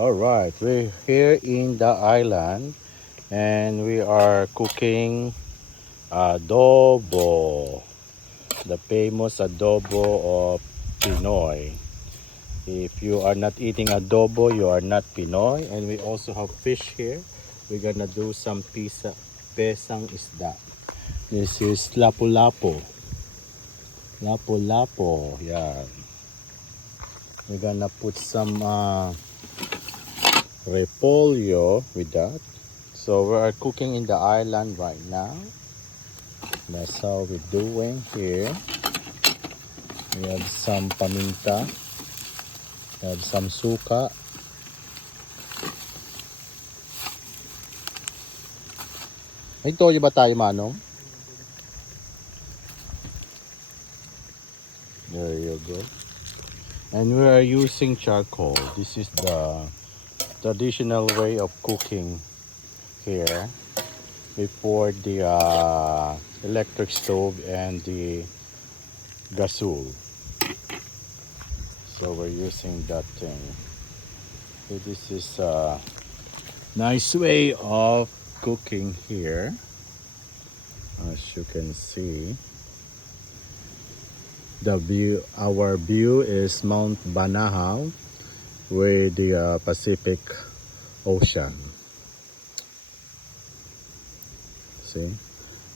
Alright, we're here in the island and we are cooking adobo, the famous adobo of Pinoy. If you are not eating adobo, you are not Pinoy. And we also have fish here. We're gonna do some pesang isda. This is lapu-lapu. Lapu-lapu, yeah. We're gonna put some repolyo with that. So we are cooking in the island right now. That's how we're doing here. We have some paminta. We have some suka. May toyo ba tayo, Manong? There you go. And we are using charcoal. This is the traditional way of cooking here before the electric stove and the gasol. So we're using that thing. So this is a nice way of cooking here. As you can see, the view, our view is Mount Banahaw with the Pacific Ocean. See,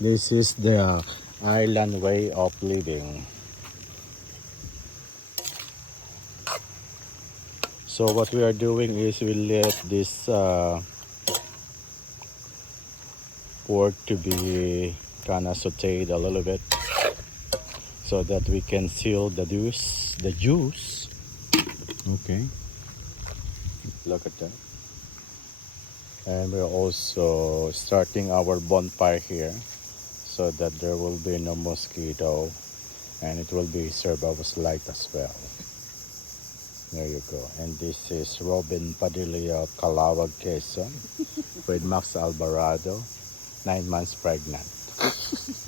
this is the island way of living. So what we are doing is we let this pork to be kind of sauteed a little bit so that we can seal the juice. Okay, look at that. And we're also starting our bonfire here so that there will be no mosquito and it will be served as light as well. There you go. And this is Robin Padilla Calawag, Quezon with Max Alvarado, 9 months pregnant.